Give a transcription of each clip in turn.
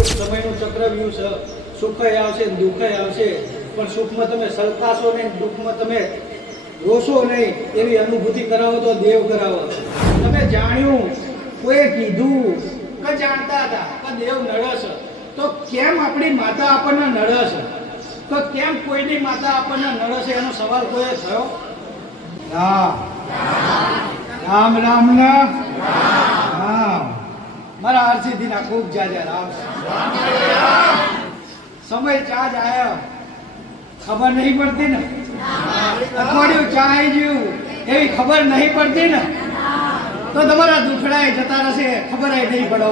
સુખ સમયનું ચક્રવ્યૂહ છે. સુખય આવશે દુઃખય આવશે. પણ સુખમાં તમે સલકાશો નહીં દુઃખમાં તમે રોશો નહીં એવી અનુભૂતિ કરાવો તો દેવ કરાવો. તમે જાણ્યું, કોઈ કીધું કે જાણતા હતા કે દેવ નડે છે. તો કેમ આપણી માતા આપણને નડે છે? તો કેમ કોઈની માતા આપણને નડે છે? એનો સવાલ કોઈએ થયો? રામ. રામ રામ ના? રામ. મારા આરસીથી ના ખૂબ જાજા રામ. સમય ચા જ આવ્યો ખબર નહીં પડતી ને? અઠવાડિયું ચા આવી ગયું. એવી ખબર નહીં પડતી ને? તો તમારા દુખડાય જતા રહેશે ખબર નહીં પડો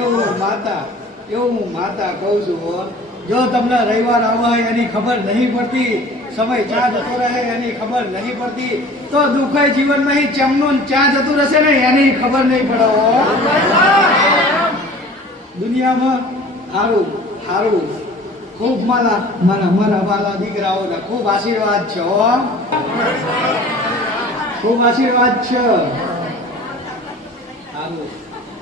એવું માતા, એવું હું માતા કહું છું જો તમને રવિવાર આવે એની ખબર નહીં પડતી સમય ચા જતો રહે એની ખબર નહીં પડતી, તો દુઃખાય જીવનમાં અહીં ચમનું ચા જતું રહેશે ને, એની ખબર નહીં પડે દુનિયામાં સારું સારું. ખૂબ મારા મારા મારા વાલા દીકરાઓના ખૂબ આશીર્વાદ છે ખૂબ આશીર્વાદ છે. સારું.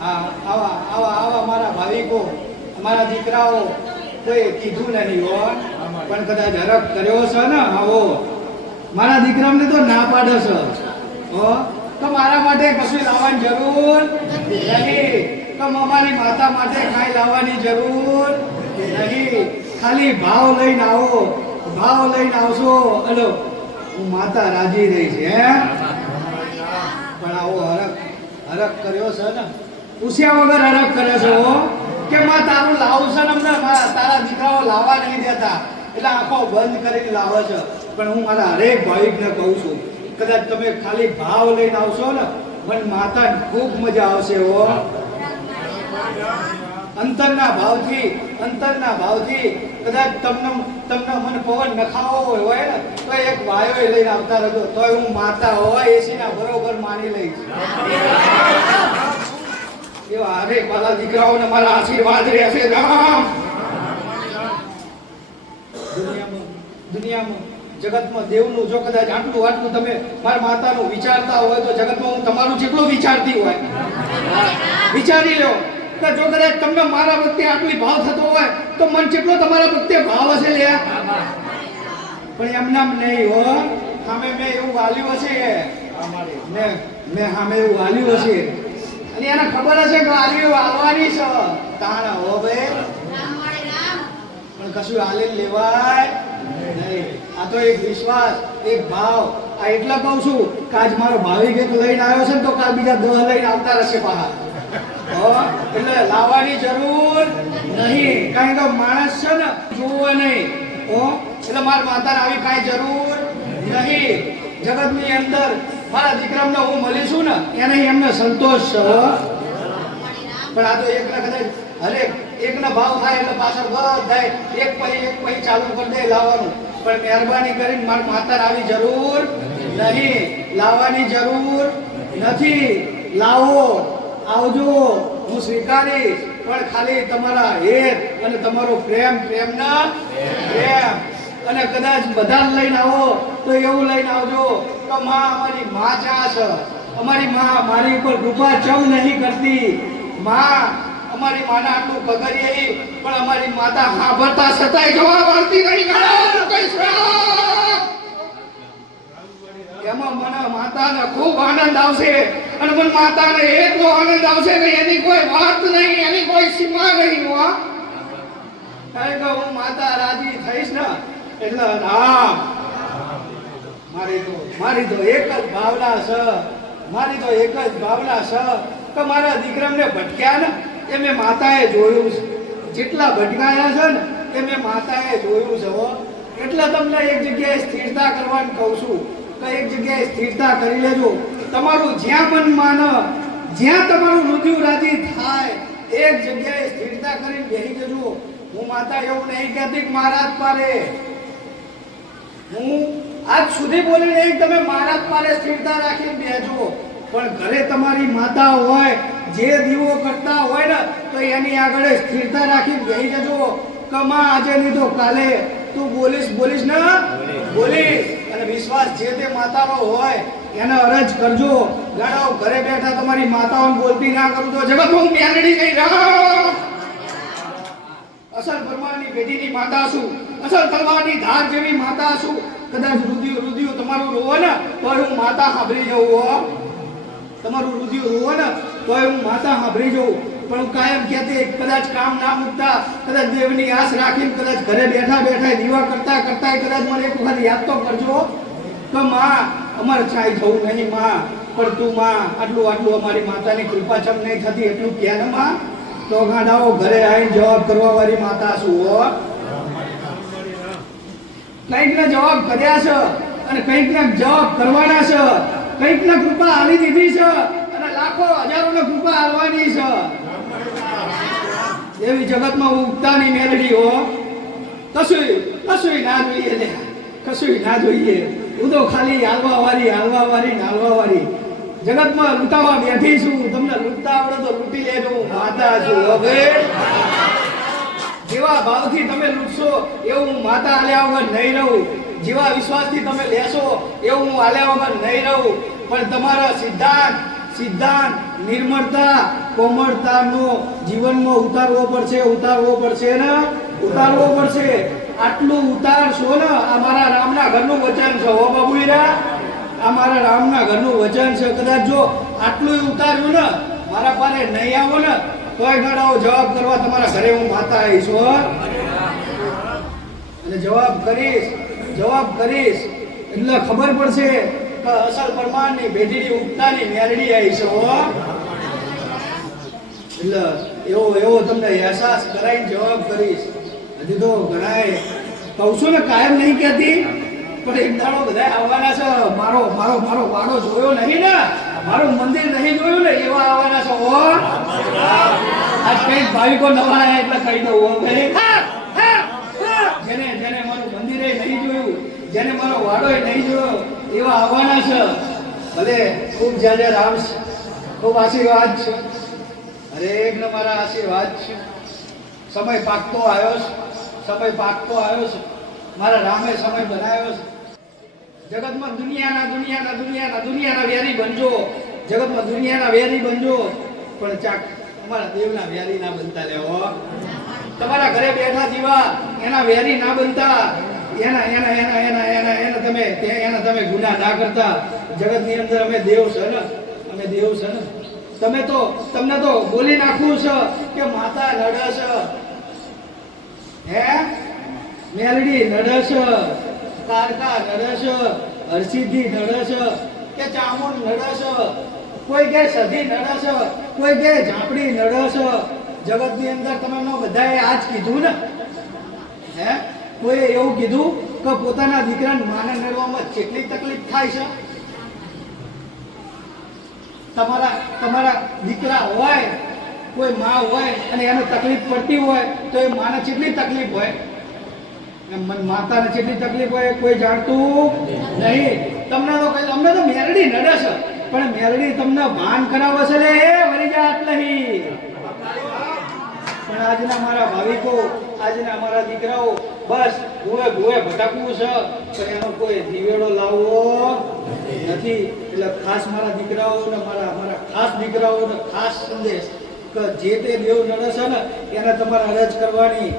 આવા આવા આવા મારા ભાવિકો, મારા દીકરાઓ કોઈ કીધું નહીં હો. પણ કદાચ હરખ કર્યો છે ને, આવો. મારા દીકરાને તો ના પાડે છે. હો? તો મારા માટે કશું લાવવાની જરૂર નહીં. તો અમારી માતા માટે કાંઈ લાવવાની જરૂર નહીં. ખાલી ભાવ લઈને આવો. ભાવ લઈને આવશો. હલો હું માતા રાજી રહી છે પણ આવો હરખ હરખ કર્યો છે ને. પૂછ્યા વગર હરખ કરે છે, હો. કે માં, તારું લાવશે ને અમને? તારા દીકરાઓ લાવવા નહીં દેતા. એટલે આંખો બંધ કરીને લાવે છે. પણ હું મારા હરેક ભાવિકને કહું છું, કદાચ તમે ખાલી ભાવ લઈને આવશો ને, મન માતા ખૂબ મજા આવશે હો. અંતરના ભાવથી અંતરના ભાવથી, કદાચ તમને તમને મને પવન નખાવો હોય ને, તો એક વાયો લઈને આવતા રહેજો તોય હું માતા હોય એસી ના બરોબર માની લઈશ. એવા હરેક મારા દીકરાઓને મારા આશીર્વાદ રહેશે. રામ. દુનિયામાં દુનિયામાં જગતમાં દેવનું જો કદાચ આટલું આટલું તમે મારા માતાનું વિચારતા હોય તો જગતમાં હું તમારું જેટલું વિચારતી હોય. વિચારી લો. કે જો કદાચ તમને મારા પ્રત્યે આટલી ભાવ થતો હોય તો મન જેટલો તમારા પ્રત્યે ભાવ હશે લે. પણ એમ નામ નહીં હો. સામે મેં એવું વાલ્યું હશે. ને મેં સામે એવું વાલ્યું હશે. અને એને ખબર હશે કે વાલ્યું વાળવાની છે. તાણ હો ભાઈ. પણ કશું હાલે લેવાય. નહીં. આ તો એક વિશ્વાસ એક ભાવ. આ એટલા કહું છું કે આજ મારો ભાવિક એક લઈને આવ્યો છે ને તો કાલ બીજા દહ લઈને આવતા રહેશે બહાર. હો? એટલે લાવવાની જરૂર નહીં. કારણ કે માણસ છે ને જોવો નહીં. હો? એટલે મારા માતાને આવી કાંઈ જરૂર નહીં. જગતની અંદર મારા દીકરાને હું મળી છું ને એને એમને સંતોષ છે પણ આ તો એકના કદાચ હરેક એકના ભાવ થાય એટલે પાછળ બધાય એક પછી એક પછી ચાલુ કરી દે લાવવાનું. પણ મહેરબાની કરીને મારા માતાને આવી જરૂર નહીં. લાવવાની જરૂર નથી. લાવો આવજો. હું સ્વીકારીશ પણ ખાલી તમારા હેત અને તમારો પ્રેમ પ્રેમના પ્રેમ. અને કદાચ બધા લઈને આવો તો એવું લઈને આવજો. તો માં અમારી માં ચા છે. અમારી માં મારી ઉપર કૃપા ચમ નહીં કરતી. માં અમારી માના આટલું પગરીએ પણ અમારી માતા સાંભળતા છતાંય જવાબ આપતી નહીં. એમાં મને માતાને ખૂબ આનંદ આવશે અને મને માતાને એટલો આનંદ આવશે કે એની કોઈ વાત નહીં, એની કોઈ સીમા નહીં હો. કારણ કે હું માતા રાજી થઈશ ને, એટલે રામ. મારી તો મારી તો એક જ ભાવના છે. મારી તો એક જ ભાવના છે કે મારા દીકરાને ભટક્યા ને એ મેં માતાએ જોયું છે. જેટલા ભટકાયા છે ને એ મેં માતાએ જોયું છે હો. એટલે તમને એક જગ્યાએ સ્થિરતા કરવાનું કહું છું તો એક જગ્યાએ સ્થિરતા કરી લેજો. તમારું જ્યાં પણ માન, જ્યાં તમારું મૃત્યુ રાજી થાય, એક જગ્યાએ સ્થિરતા કરીને બેસી જજો. હું માતા એવું નહીં કહેતી કે મહારાજ પારે હું આજ સુધી બોલી નહીં તમે મારા પારે સ્થિરતા રાખીને બેજો પણ ઘરે તમારી માતા હોય જે દીવો કરતા હોય ને તો એની આગળ સ્થિરતા રાખી બેસી જજો. કમા આજે નહીં તો કાલે. તું બોલીશ બોલીશ ને? બોલીશ. અને વિશ્વાસ જે તે માતાનો હોય એને અરજ કરજો. ગાડાઓ ઘરે બેઠા તમારી માતાઓને બોલતી ના કરું તો જગત હું બેનડી નહીં રામ અસલ ભરવાની બેટીની માતા છું. અસલ તલવારની ધાર જેવી માતા છું. કદાચ રુધિર રુધિર તમારું રોવે ને તો હું માતા સાંભળી જવું હો. તમારું રુધિર રોવે ને તો હું માતા સાંભળી જવું પણ હું કાયમ કહેતી કદાચ કામ ના મૂકતા, કદાચ દેવની આશ રાખીને, કદાચ ઘરે બેઠા બેઠા દીવા કરતા કરતા કદાચ મને એક વખત યાદ તો કરજો. તો માં, અમારે છાય થવું નહીં, માં. પણ તું, માં, આટલું આટલું અમારી માતાની કૃપા ચમ નહીં થતી, એટલું ને, માં. તો ગાડાઓ ઘરે આવીને જવાબ કરવા વાળી માતા શું, હો? કંઈક ના જવાબ કર્યા છે અને કંઈક ના જવાબ કરવાના છે. કંઈક ના કૃપા આલી દીધી છે અને લાખો હજારો ને કૃપા આવવાની છે. એવી જગતમાં ઉગતાની મેલડી હો. કશું કશું ના જોઈએ લે. કશું ના જોઈએ. હું તો ખાલી હાલવા વાળી હાલવા વાળી હાલવા વાળી જગતમાં લૂંટાવા બેઠી છું. તમને લૂંટતા આવડે તો લૂંટી લેજો. માતા છું. હવે જેવા ભાવથી તમે લૂટશો, એવું માતા આલ્યા વગર નહીં રહું. જેવા વિશ્વાસથી તમે લેશો, એવું હું આલ્યા વગર નહીં રહું. પણ તમારા સિદ્ધાંત સિદ્ધાંત નિર્મળતા, કોમળતાનો જીવનમાં ઉતારવો પડશે ઉતારવો પડશે ને? ઉતારવો પડશે. આટલું ઉતારશો ને આ મારા રામના ઘરનું વચન છે, હો બાબુ આ મારા રામના ઘરનું વચન છે, કદાચ જો આટલું ઉતાર્યું ને, મારા પાસે નહીં આવો ને તોય ગણાવો જવાબ કરવા તમારા ઘરે હું માતા હો. અને જવાબ કરીશ જવાબ કરીશ. એટલે ખબર પડશે કે અસલ પરમાણની ભેટીની ઉપતાની મેરડી આવી છે એટલે એવો એવો તમને અહેસાસ કરાવીને જવાબ કરીશ. હજી તો ઘણાય કહું છું ને કાયમ નહીં કહેતી, પણ એક દાડો બધા આવવાના છે. મારો મારો મારો વાડો જોયો નહીં ને? મારું મંદિર નહીં જોયું ને, એવા આવવાના છે ઓ આજ કઈ ભાવિકો નવા આવ્યા એટલે કહી દઉં હો ભાઈ. જેને જેને મારું મંદિરે નહીં જોયું જેને મારો વાડો નહીં જોયો એવા આવવાના છે. ભલે ખૂબ જાજે રામ છે ખૂબ આશીર્વાદ છે. અરે ને મારા આશીર્વાદ છે. સમય પાકતો આવ્યો છે સમય પાકતો આવ્યો છે. મારા રામે સમય બનાવ્યો છે. જગતમાં દુનિયાના દુનિયાના દુનિયાના દુનિયાના વેરી બનજો. જગતમાં દુનિયાના વેરી બનજો. પણ ચાક અમારા દેવના વેરી ના બનતા લેવો તમારા ઘરે બેઠા જીવા, એના વેરી ના બનતા. એના એના એના એના એના એના તમે એના તમે ગુના ના કરતા. જગતની અંદર અમે દેવ છે ને, અમે દેવ છે ને. તમે તો, તમને તો બોલી નાખવું છે કે માતા છે. હે? મેલડી નડસ તારકા નડશ હરસિદ્ધિ નડશ કે ચામુંડ નડશ કોઈ કે સધી નડસ કોઈ કે ઝાપડી નડશ, જગતની અંદર તમે બધાએ બધાએ આજ કીધું ને? હે? કોઈએ એવું કીધું કે પોતાના દીકરાને માને નડવામાં કેટલી તકલીફ થાય છે? તમારા તમારા દીકરા હોય, કોઈ મા હોય અને એને તકલીફ પડતી હોય, તો એ માને કેટલી તકલીફ હોય? માતાને કેટલી તકલીફ હોય કોઈ જાણતું નહીં. તમને તો કઈ અમને તો મેરડી નડે છે. પણ મેરડી તમને ભાન કરાવે છે લે એ વરી જાત નહીં. પણ આજના મારા ભાવિકો, આજના મારા દીકરાઓ, બસ ભૂવે ભૂવે ભટકવું છે, પણ એનો કોઈ દિવેડો લાવવો નથી. એટલે ખાસ મારા દીકરાઓ ને મારા મારા ખાસ દીકરાઓને ખાસ સંદેશ કે જે તે દેવ નડે છે ને, એને તમારે અરજ કરવાની.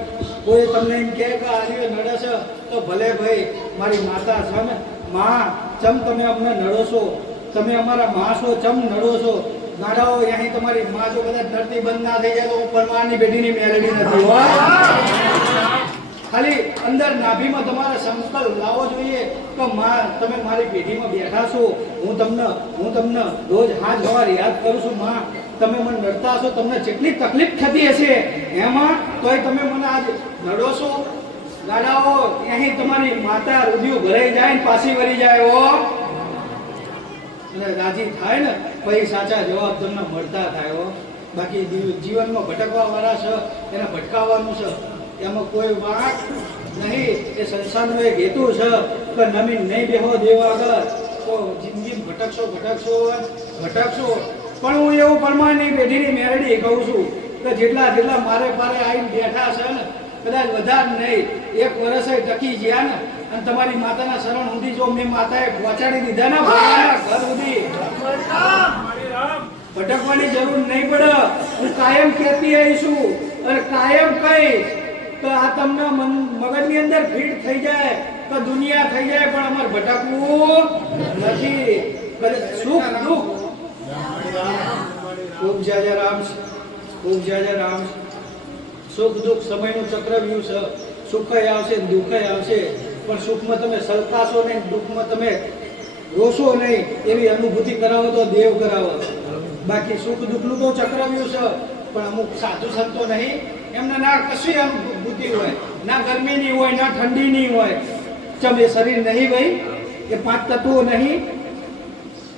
કોઈ તમને એમ કહે કે આ દેવ નડે છે, તો ભલે ભાઈ, મારી માતા છે ને માં, ચમ તમે અમને નડો છો? તમે અમારા માસો છો ચમ નડો છો? ગાડાઓ અહીં તમારી માં જો કદાચ નડતી બંધ ના થઈ જાય તો હું પરમારની બેટીની મેળવી નથી ખાલી અંદર નાભીમાં તમારે સંકલ્પ લાવવો જોઈએ કે માં, તમે મારી પેઢીમાં બેઠા છો. હું તમને હું તમને રોજ હાથ સવાર યાદ કરું છું, માં. તમે મને નડતા છો, તમને જેટલી તકલીફ થતી હશે એમાં તોય તમે મને આજ નડો છો? ગાડાઓ અહીં તમારી માતા રુધિયું ભરાઈ જાય ને પાછી વળી જાય, હો. અને રાજી થાય ને, પછી સાચા જવાબ તમને મળતા થાય હો. બાકી જીવનમાં ભટકવાવાળા છે, એને ભટકાવવાનું છે. એમાં કોઈ વાત નહીં. એ સંસારનો એક હેતુ છે કે નમીન નહીં બેહો દેવા આગળ. તો જિંદગી ભટકશો ભટકશો ભટકશો. પણ હું એવું પ્રમાણની પેઢીની મેરડી કહું છું કે જેટલા જેટલા મારે પારે આવીને બેઠા છે ને કદાચ વધારે નહીં, એક વર્ષે ટકી ગયા ને, અને તમારી માતાના શરણ સુધી જો મેં માતાએ પહોંચાડી દીધા ને ઘર સુધી. ભટકવાની જરૂર નહીં પડે. હું કાયમ કહેતી આવીશું અને કાયમ કહીશ તો આ તમને મન, મગજની અંદર ફીટ થઈ જાય તો દુનિયા થઈ જાય, પણ અમારે ભટકવું નથી. સુખ, દુઃખ. ખૂબ જય રામ ખૂબ જય રામ સુખ દુઃખ સમયનું ચક્રવ્યૂહ છે. સુખય આવશે દુઃખય આવશે. પણ સુખમાં તમે સલકાશો નહીં, દુઃખમાં તમે રોશો નહીં એવી અનુભૂતિ કરાવો તો દેવ કરાવો. બાકી સુખ દુઃખનું તો ચક્રવ્યૂહ છે, પણ અમુક સાધુ સંતો નહીં. એમને ના કશી અનુભૂતિ હોય, ના ગરમીની હોય, ના ઠંડીની હોય. ચમ એ શરીર નહીં ભાઈ, એ પાંચ તત્વો નહીં.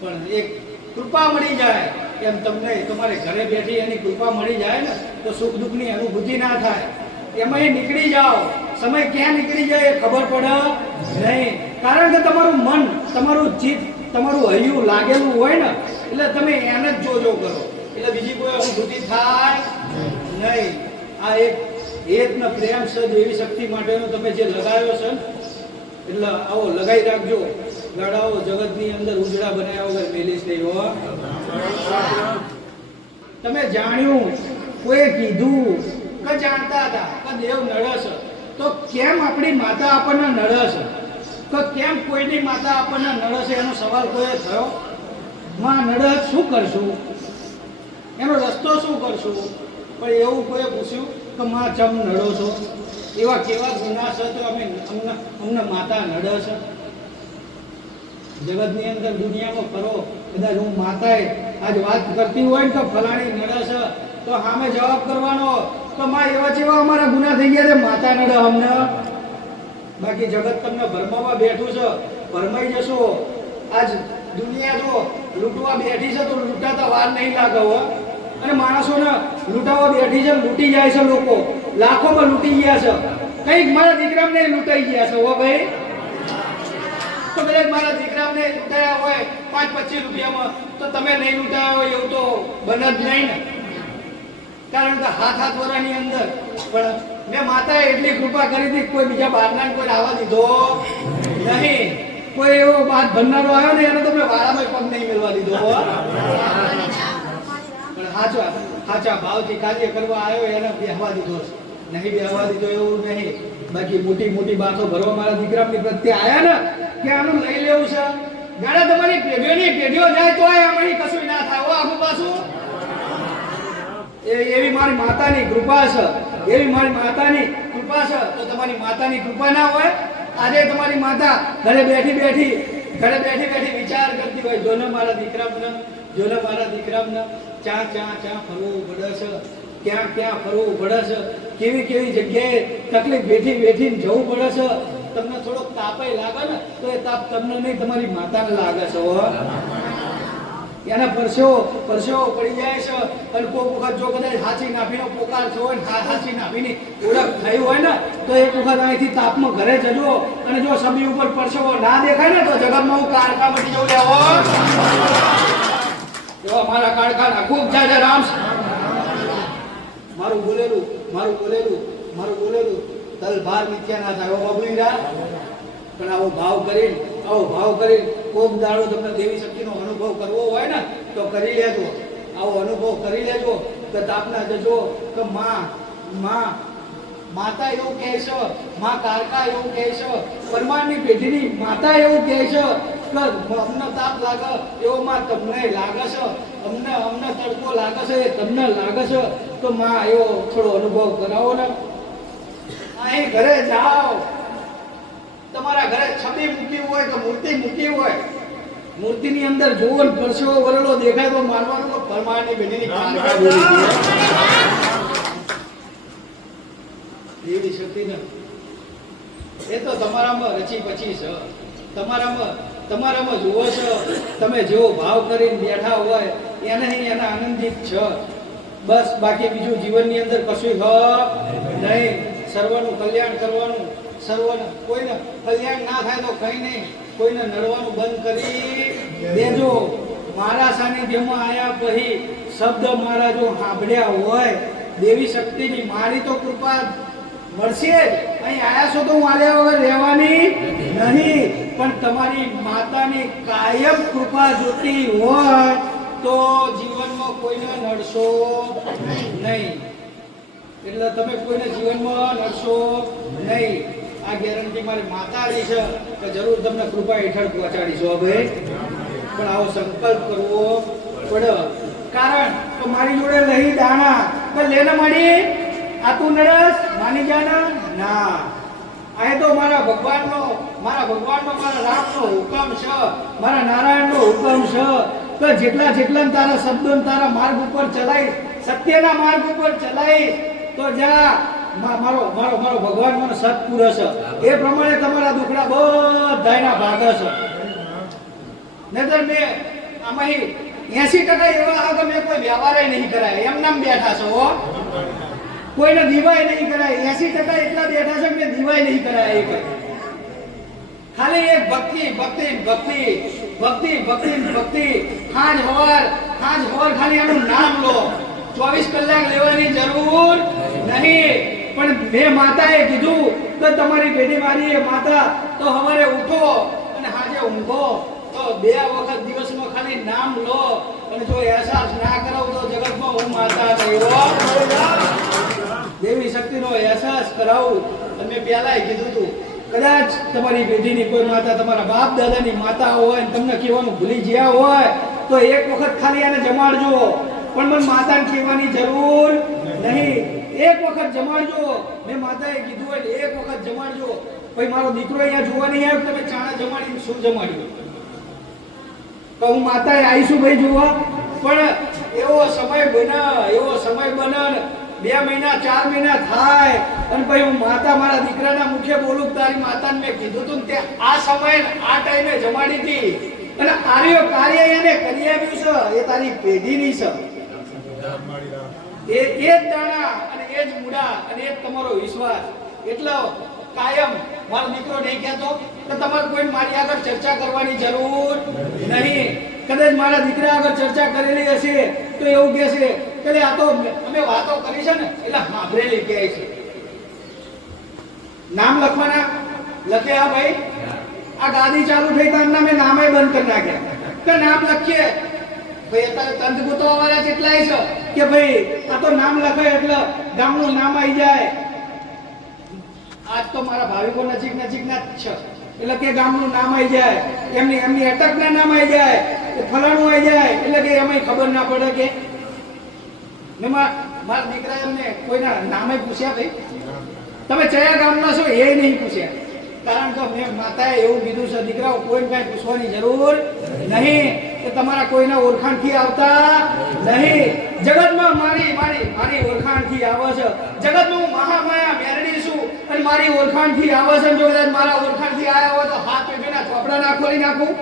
પણ એક કૃપા મળી જાય. એમ તમને તમારે ઘરે બેઠી એની કૃપા મળી જાય ને, તો સુખ દુઃખની અનુભૂતિ ના થાય. એમાં એ નીકળી જાઓ. સમય ક્યાં નીકળી જાય એ ખબર પડે નહીં. કારણ કે તમારું મન, તમારું જીત તમારું હૈયું લાગેલું હોય ને, એટલે તમે એને જ જોજો કરો. એટલે બીજી કોઈ અનુભૂતિ થાય નહીં. આ એક એક ને પ્રેમ સદ એવી શક્તિ માટેનો તમે જે લગાવ્યો છે એટલે આવો લગાઈ રાખજો. ગાડાઓ જગતની અંદર ઉજળા બનાવ્યા વગર મેલીશ નહીં હો તમે જાણ્યું, કોઈ કીધું કે જાણતા હતા કે દેવ નડસ તો કેમ આપણી માતા આપણને નડસ તો કેમ કોઈની માતા આપણને નડસ એનો સવાલ કોઈએ થયો? માં નડસ શું કરશું? એનો રસ્તો શું કરશું? પણ એવું કોઈએ પૂછ્યું કે માં ચમ નડો છો એવા કેવા ગુના છે તો અમે અમને અમને માતા નડે જગતની અંદર દુનિયામાં ફરો, કદાચ હું માતાએ આજ વાત કરતી હોય ને તો ફલાણી નડે છે, તો સામે જવાબ કરવાનો. તો માં એવા જેવા અમારા ગુના થઈ ગયા છે, માતા નડે અમને. બાકી જગત તમને ભરમાવા બેઠું છે, ભરમાઈ જશો. આજ દુનિયા જો લૂંટવા બેઠી છે, તો લૂંટાતા વાર નહીં લાગે હો. અને માણસોને લૂંટાવા બેઠી છે, લૂંટી જાય છે લોકો. લાખોમાં લૂંટી ગયા છે. કંઈક મારા દીકરાને લૂંટાઈ ગયા છે, હો ભાઈ. તો કદાચ મારા દીકરાને લૂંટાયા હોય, પાંચ પચીસ રૂપિયામાં, તો તમે નહીં લૂંટાયા હોય એવું તો બને જ નહીં ને કારણ કે હાથ હાથ વરાની અંદર પણ મેં માતાએ એટલી કૃપા કરી હતી કોઈ બીજા બહારના કોઈ આવવા દીધો નહીં કોઈ એવો બાદ ભરનારો આવ્યો ને, એને તમને વાળામાં પગ નહીં મેળવા દીધો. પણ સાચા સાચા ભાવથી કાર્ય કરવા આવ્યો, એને બેહવા દીધો છે. નહીં બેવા દીધો એવું નહીં. બાકી મોટી મોટી બાતો ભરવા મારા દીકરાની પ્રત્યે આયા ને, કે આનું લઈ લેવું છે. ગાડા તમારી પેઢીઓની પેઢીઓ જાય તો આમાં કશું ના થાય. હો આખું પાછું. એ, એવી મારી માતાની કૃપા છે. એવી મારી માતાની કૃપા છે. તો તમારી માતાની કૃપા ના હોય, આજે તમારી માતા ઘરે બેઠી બેઠી, ઘરે બેઠી બેઠી વિચાર કરતી હોય, જોને મારા દીકરામને, જોને મારા દીકરામને, ચા ચા ચા ફરવું પડે છે. ક્યાં ક્યાં ફરવું પડે છે? કેવી કેવી જગ્યાએ તકલીફ બેઠી બેઠીને જવું પડે છે? તમને થોડોક તાપય લાગે ને, તો એ તાપ તમને નહીં, તમારી માતાને લાગે છે એના પરસેવો પરસેવો પડી જાય છે, અને કોઈક વખત જો કદાચ હાચી નાભીનો પોકાર થયો હોય ને હાચી નાભીની ઓળખ થઈ હોય ને, તો એક વખત અહીંથી તાપમાં ઘરે જજો, અને જો સમી ઉપર પરસેવો ના દેખાય ને, તો જગતમાં હું કાળકા મટી જવું લેવો એવા મારા કારખાના ખૂબ જાય રામ. મારું બોલેલું મારું બોલેલું મારું બોલેલું. તલ ભાર મિથ્યા ના થાય. ઓ બાબુઈરા પણ આવો ભાવ કરીને, આવો ભાવ કરીને કોક દાડો તમને દેવી શક્તિનો અનુભવ કરવો હોય ને, તો કરી લેજો. આવો અનુભવ કરી લેજો. કે તાપના જજો કે માં માં, માતા એવું કહે છે માં કારકા એવું કહે છે પરમારની પેઢીની માતા એવું કહે છે કે અમને તાપ લાગે એવો માં તમને લાગે છે અમને અમને તડકો લાગે છે એ તમને લાગે છે તો માં આવ્યો થોડો અનુભવ કરાવો ને. અહીં ઘરે જાઓ. તમારા ઘરે છબી મૂકી હોય કે મૂર્તિ મૂકી હોય. મૂર્તિની અંદર જોવો ને પરસેવો વરેલો દેખાય તો માનવાનું તો પરમાની બેટીની. એવી શક્તિ ને એ તો તમારામાં રચી પછી છે. તમારામાં તમારામાં જુઓ છો. તમે જેવો ભાવ કરીને બેઠા હોય એને એના આનંદિત છે. બસ, બાકી બીજું જીવનની અંદર કશું હ નહીં. સર્વનું કલ્યાણ કરવાનું, સર્વને કોઈને કલ્યાણ ના થાય તો કંઈ નહીં. કોઈને નડવાનું બંધ કરી દેજો. મારા સાનિધ્યમાં આયા પછી શબ્દ મારા જો સાંભળ્યા હોય, દેવી શક્તિની મારી તો કૃપા મળશે. અહીં આયા છો તો હું આલ્યા વગર રહેવાની નહીં. પણ તમારી માતાની કાયમ કૃપા જોતી હોય તો જીવનમાં કોઈને નડશો નહીં. એટલે તમે કોઈને જીવનમાં નડશો નહીં. આ ગેરંટી મારી માતાજી છે કે જરૂર તમને કૃપા હેઠળ પહોંચાડીશું હવે પણ આવો સંકલ્પ કરવો પડે. કારણ તો મારી જોડે લઈ દાણા. તો લેને માડી. આ તું નડસ? માની જાના ના? આ તો મારા ભગવાનનો મારા ભગવાનનો મારા રામનો હુકમ છે. મારા નારાયણનો હુકમ છે. તો જેટલા જેટલા તારા શબ્દો તારા માર્ગ ઉપર ચલાવીશ સત્યના માર્ગ ઉપર ચલાવીશ તો જરા મારો મારો મારો ભગવાન મને સત્પુર હશે. છે એ પ્રમાણે તમારા દુખડા બધાના ભાગ હશે. નહીતર મેં આમાં એસી ટકા એવા હા મેં કોઈ વ્યવહારે નહીં કરાય. એમ નામ બેઠા છો હો. કોઈને દિવાય નહીં કરાય. એસી ટકા એટલા બેઠા છે કે મેં દિવાય નહીં કરાય એ કઈ. ખાલી એક ભક્તિ ભક્તિ ભક્તિ ભક્તિ ભક્તિ ભક્તિ. હાજ હવાર હાજ હવાર ખાલી એનું નામ લો. ચોવીસ કલાક લેવાની જરૂર નહીં. પણ મેં માતાએ કીધું તો તમારી બેટી મારી માતા તો હવારે ઉઠો અને હાજે ઊંઘો. તો બે વખત દિવસમાં ખાલી નામ લો. અને જો અહેસાસ ના કરાવ તો જગતમાં હું માતા નહીં દેવી શક્તિનો અહેસાસ કરાવું. અને મેં પહેલાંય કીધું હતું કદાચ તમારી પેઢીની કોઈ માતા તમારા બાપ દાદાની માતા હોય તમને કહેવાનું ભૂલી ગયા હોય, તો એક વખત ખાલી એને જમાડજો. પણ મને માતાને કહેવાની જરૂર નહીં. એક વખત જમાડજો. મેં માતાએ કીધું હોય એક વખત જમાડજો. ભાઈ મારો દીકરો અહીંયા જોવા નહીં આવ્યો તમે ચાણા જમાડી શું જમાડ્યું? તો હું માતાએ આવીશું ભાઈ જોવા. પણ એવો સમય બને, એવો સમય બને બે મહિના ચાર મહિના થાય. અને પછી હું માતા મારા દીકરાના મુખે બોલું તારી માતાને મેં કીધું તું તે આ સમય આ ટાઈમે જમાડી હતી. અને કાર્ય કાર્ય એને કરી આવ્યું છે. એ તારી પેઢીની છે. એ એ જ દાણા અને એ જ મૂડા અને એ જ તમારો વિશ્વાસ. એટલો કાયમ મારો દીકરો નહીં કહેતો તો તમારે કોઈ મારી આગળ ચર્ચા કરવાની જરૂર નહીં. કદાચ મારા દીકરા આગળ ચર્ચા કરેલી હશે તો એવું કહેશે કે લે આ તો અમે વાતો કરી છે ને, એટલે સાંભળેલી કહે છે. નામ લખવાના? લખે આ ભાઈ? આ ગાદી ચાલુ થઈ તો એમના નામે બંધ કરી નાખ્યા. કે નામ લખીએ. ભાઈ, અત્યારે તંત ગોતવા વાળા કેટલાય છે કે ભાઈ, આ તો નામ લખે એટલે ગામનું નામ આવી જાય. આજ તો મારા ભાવિકો નજીક નજીકના જ છે. એટલે કે ગામનું નામ આવી જાય. એમની એમની અટકના નામ આવી જાય. ફલાણું આવી જાય. એટલે કે એમાંય ખબર ના પડે કે મારા દીકરા એમને કોઈના નામે પૂછ્યા ભાઈ? તમે કયા ગામના છો? એ નહીં પૂછ્યા. કારણ કે મેં માતાએ એવું કીધું છે, દીકરાઓ, કોઈને કાંઈ પૂછવાની જરૂર નહીં. કે તમારા કોઈના ઓળખાણથી આવતા નહીં. જગતમાં મારી મારી મારી ઓળખાણથી આવે છે. જગતમાં હું મહામાયા મેરડી છું અને મારી ઓળખાણથી આવે છે. જો કદાચ મારા ઓળખાણથી આવ્યા હોય તો હાથ પેઢીના ચોપડા ના નાખું.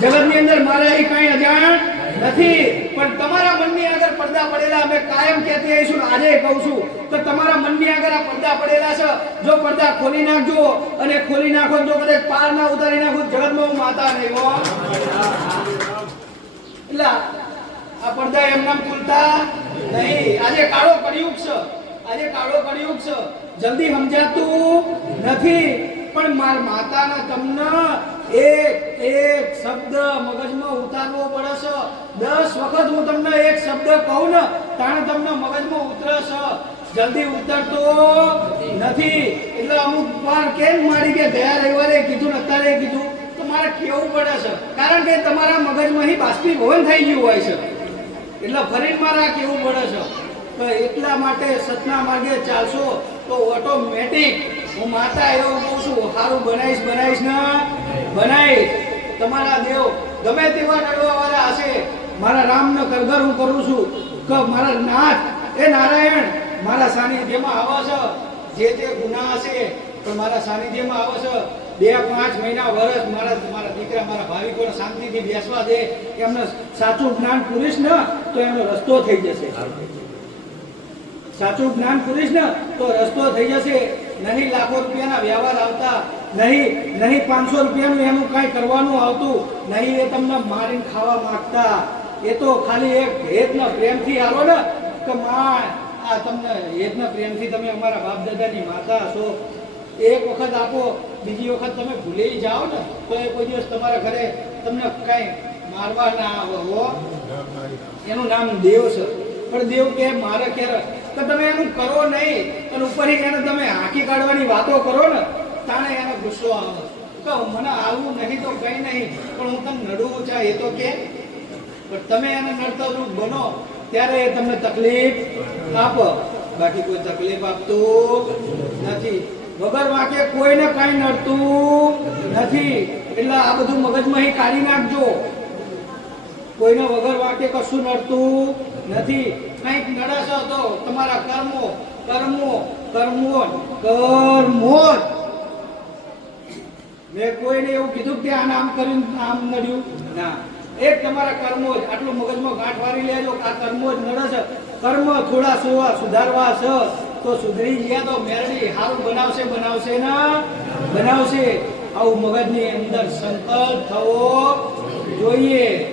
જગતની અંદર મારે અહીં કાંઈ અજાણ નથી. પણ તમારા મનની આગળ પડદા પડેલા અમે કાયમ કહેતી આવીશું આજે કહું છું તો તમારા મનની આગળ આ પડદા પડેલા છે. જો પડદા ખોલી નાખજો અને ખોલી નાખો જો કદાચ પાર ના ઉતારી નાખો જગતમાં હું માતા નહીં હો. એટલે આ પડદા એમ નામ ખુલતા નહીં. આજે કાળો કળિયુગ છે. આજે કાળો કળિયુગ છે. જલ્દી સમજાતું નથી. પણ માર માતાના તમને એક એક શબ્દ મગજમાં ઉતારવો પડે છે. દસ વખત હું તમને એક શબ્દ કહું ને, તાણે તમને મગજમાં ઉતરે જલ્દી ઉતરતો નથી. એટલે અમુક વાર કેમ મારી કે ગયા રવિવારે કીધું ને અત્યારે કીધું, તો મારે કેવું પડે છે. કારણ કે તમારા મગજમાં બાષ્પીભવન થઈ ગયું હોય છે. એટલે ફરી મારા કેવું પડે છે. તો એટલા માટે સતના માર્ગે ચાલશો તો ઓટોમેટિક હું માતા એવું કહું છું સારું બનાવીશ બનાવીશ ને, બનાવીશ. તમારા દેવ, ગમે તેવા નડવા વાળા હશે, મારા રામનો કરગર હું કરું છું. કે મારા નાથ, એ નારાયણ, મારા સાનિધ્યમાં આવે છે જે તે ગુના હશે, પણ મારા સાનિધ્યમાં આવે છે બે પાંચ મહિના વર્ષ મારા મારા દીકરા, મારા ભાવિકોને શાંતિથી બેસવા દે. એમને સાચું જ્ઞાન પૂરીશ ને, તો એમનો રસ્તો થઈ જશે. સાચું જ્ઞાન પૂરીશ ને, તો રસ્તો થઈ જશે. નહીં લાખો રૂપિયાના વ્યવહાર આવતા, નહીં નહીં પાંચસો રૂપિયાનું એનું કાંઈ કરવાનું આવતું, નહીં એ તમને મારીને ખાવા માંગતા. એ તો ખાલી એક ભેદના પ્રેમથી આવો ને, કે માં, આ તમને ભેદના પ્રેમથી તમે અમારા બાપ દાદાની માતા છો એક વખત આપો, બીજી વખત તમે ભૂલી જાઓ ને, તો એ કોઈ દિવસ તમારા ઘરે તમને કાંઈ મારવા ના આવો. એનું નામ દેવ છે. પણ દેવ કે મારે ક્યારે તો તમે એનું કરો નહીં અને ઉપરથી એને તમે હાંકી કાઢવાની વાતો કરો ને, તાણે એને ગુસ્સો આવે કે મને આવવું નહીં તો કઈ નહીં, પણ હું તમને નડવું ચા એ તો કે. પણ તમે એને નડતરૂપ બનો, ત્યારે એ તમને તકલીફ આપો. બાકી કોઈ તકલીફ આપતું નથી. વગર વાંકે કોઈને કાંઈ નડતું નથી. એટલે આ બધું મગજમાં કાઢી નાખજો. કોઈને વગર વાંકે કશું નડતું નથી. કંઈક નડે છે તો તમારા કર્મો કર્મો કર્મો કર્મો મેં કોઈને એવું કીધું કે આને આમ કર્યું આમ નડ્યું? ના. એક તમારા કર્મો જ, આટલું મગજમાં ગાંઠ વાળી લેજો આ કર્મો જ નડે છે. કર્મ થોડા સુવા સુધારવા છે, તો સુધરી ગયા તો મેરડી હારું બનાવશે બનાવશે ના? બનાવશે. આવું મગજની અંદર સંકલ્પ થવો જોઈએ.